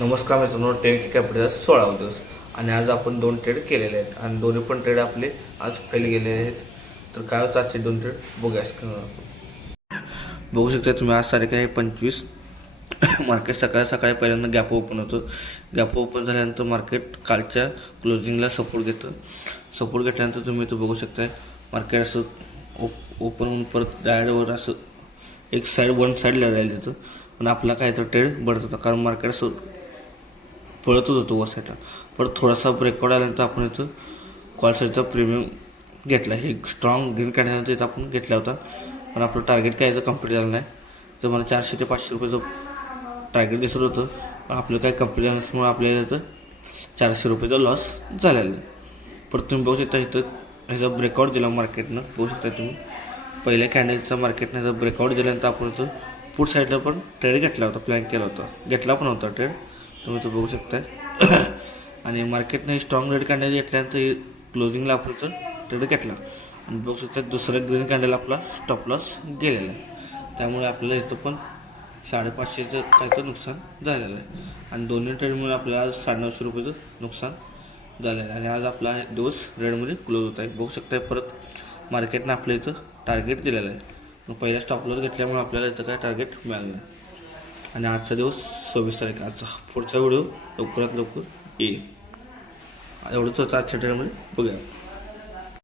नमस्कार मित्रांनो, 10K कॅपिटलचा 16वा दिवस आणि आज आपण 2 ट्रेड केलेले आहेत आणि दोन्ही पण ट्रेड आपले आज फेल गेलेले आहेत. तर काय होतं आजचे 2 ट्रेड बघूया. बघू शकता तुम्ही, आज तारीख आहे 25. मार्केट सकाळी पहिल्यांदा गॅप ओपन होतं. गॅप ओपन झाल्यानंतर मार्केट कालच्या क्लोजिंगला सपोर्ट घेतं. सपोर्ट घेतल्यानंतर तुम्ही इथं बघू शकता मार्केट असं ओपन होऊन परत डायरेक्टवर असं एक साईड वन साईडला राहील तिथं. पण आपला काय तर ट्रेड बढत होता, कारण मार्केट असं पळतच होतो वर साईडला. परत थोडासा ब्रेकआउट आल्यानंतर आपण इथं कॉल साईडचा प्रीमियम घेतला. हे स्ट्रॉंग ग्रीन काढल्यानंतर इथं आपण घेतला होता, पण आपलं टार्गेट काय याचं कंप्लीट झालं नाही. तर मला 400 ते 500 रुपयाचं टार्गेट दिसत होतं, पण आपलं काय कंप्लीट झाल्यामुळे आपल्याला इथं 400 रुपयाचा लॉस झालेला आहे. परत तुम्ही बघू शकता इथं ह्याचा ब्रेकआउट दिला मार्केटनं. बघू शकता तुम्ही पहिल्या कॅन्डलचा मार्केटनं ह्याचा ब्रेकआउट दिल्यानंतर आपण इथं पुढ साईडला पण ट्रेड घेतला होता, प्लॅन केला होता, घेतला पण होता ट्रेड, तुम्ही तो बघू शकताय. आणि मार्केटने स्ट्रॉंग रेड कॅन्डल घेतल्यानंतर क्लोजिंगला आपण तर ट्रेड घेतला आणि बघू शकता दुसऱ्या ग्रीन कॅन्डल आपला स्टॉप लॉस गेलेला आहे. त्यामुळे आपल्याला इथं पण 550चं काहीचं नुकसान झालेलं आहे आणि दोन्ही ट्रेडमुळे आपल्याला आज 950 रुपयाचं नुकसान झालेलं आहे. आणि आज आपला दिवस रेडमध्ये क्लोज होत आहे. बघू शकता परत मार्केटनं आपल्या इथं टार्गेट दिलेलं आहे. मग पहिला स्टॉप लॉस घेतल्यामुळे आपल्याला इथं काय टार्गेट मिळालं नाही. आणि आजचा दिवस 26 तारीख. आजचा पुढचा व्हिडिओ लवकरात लवकर येईल. एवढंच होतं आजच्या ट्रेडमध्ये. बघूया.